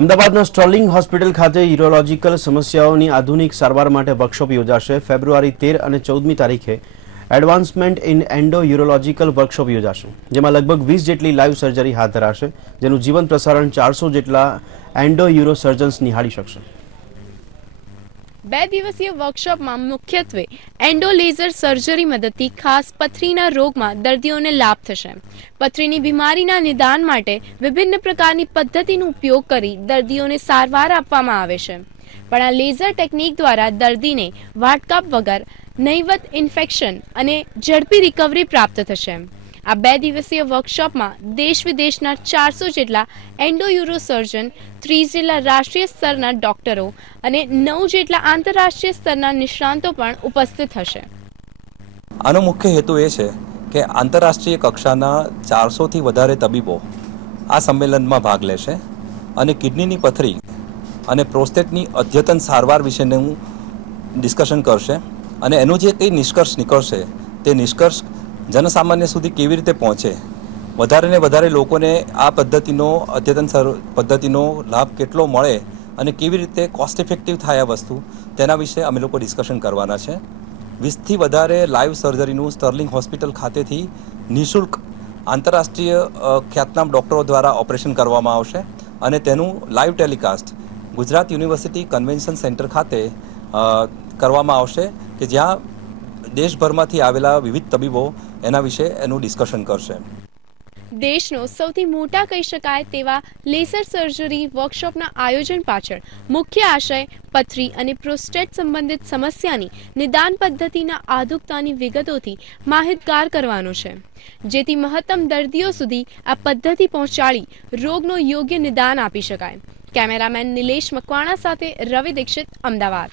અમદાવાદના Sterling hospital ખાતે યુરોલોજીકલ સમસ્યાઓની આધુનિક સારવાર માટે વર્કશોપ યોજાશે। ફેબ્રુઆરી 13 અને 14મી તારીખે એડવાન્સમેન્ટ ઇન એન્ડો યુરોલોજીકલ વર્કશોપ યોજાશે, જેમાં લગભગ 20 જેટલી લાઈવ સર્જરી હાથ ધરાશે, જેનું જીવંત પ્રસારણ 400 જેટલા એન્ડો યુરો સર્જન્સ નિહાળી શકશે। 2 દિવસીય વર્કશોપમાં મુખ્યત્વે એન્ડો લેઝર સર્જરી મદદથી ખાસ પથરીના રોગમાં દર્દીઓને લાભ થશે। પથરીની બીમારીના નિદાન માટે વિભિન્ન પ્રકારની પદ્ધતિનો ઉપયોગ કરી દર્દીઓને સારવાર આપવામાં આવે છે, પણ આ લેઝર ટેકનિક દ્વારા દર્દીને વાટકાપ વગર નહીવત ઇન્ફેક્શન અને ઝડપી રિકવરી પ્રાપ્ત થશે। આ 2 દિવસીય વર્કશોપમાં દેશ વિદેશના 400 જેટલા એન્ડો યુરો સર્જન, 30 જેટલા રાષ્ટ્રીય સ્તરના ડોક્ટરો અને 9 જેટલા આંતરરાષ્ટ્રીય સ્તરના નિષ્ણાંતો પણ ઉપસ્થિત હશે। આનો મુખ્ય હેતુ એ છે કે આંતરરાષ્ટ્રીય કક્ષાના 400 થી વધારે તબીબો આ સંમેલનમાં ભાગ લેશે અને કિડનીની પથરી અને પ્રોસ્ટેટની અદ્યતન સારવાર વિશેનું ડિસ્કશન કરશે અને એનો જે કંઈ નિષ્કર્ષ નીકળશે તે નિષ્કર્ષ જનસામાન્ય સુધી કેવી રીતે પહોંચે, વધારે ને વધારે લોકોને આ પદ્ધતિનો અદ્યતન પદ્ધતિનો લાભ કેટલો મળે અને કેવી રીતે કોસ્ટ ઇફેક્ટિવ થાય આ વસ્તુ, તેના વિશે અમે લોકો ડિસ્કશન કરવાના છે। 20થી વધારે લાઈવ સર્જરીનું સ્ટર્લિંગ હોસ્પિટલ ખાતેથી નિઃશુલ્ક આંતરરાષ્ટ્રીય ખ્યાતનામ ડૉક્ટરો દ્વારા ઓપરેશન કરવામાં આવશે અને તેનું live telecast Gujarat university convention centre ખાતે કરવામાં આવશે કે જ્યાં દેશભરમાંથી આવેલા વિવિધ તબીબો એના વિશે એનું ડિસ્કશન કરશે। દેશનો સૌથી મોટા કહી શકાય તેવા લેસર સર્જરી વર્કશોપના આયોજન પાછળ મુખ્ય આશય પથરી અને પ્રોસ્ટેટ સંબંધિત સમસ્યાની નિદાન પદ્ધતિના આધુનિકતાની વિગતોથી માહિતગાર કરવાનો છે, જેથી મહત્તમ દર્દીઓ સુધી આ પદ્ધતિ પહોંચાડી રોગનો યોગ્ય નિદાન આપી શકાય। કેમેરામેન નિલેશ મકવાણા સાથે રવિ દીક્ષિત, અમદાવાદ।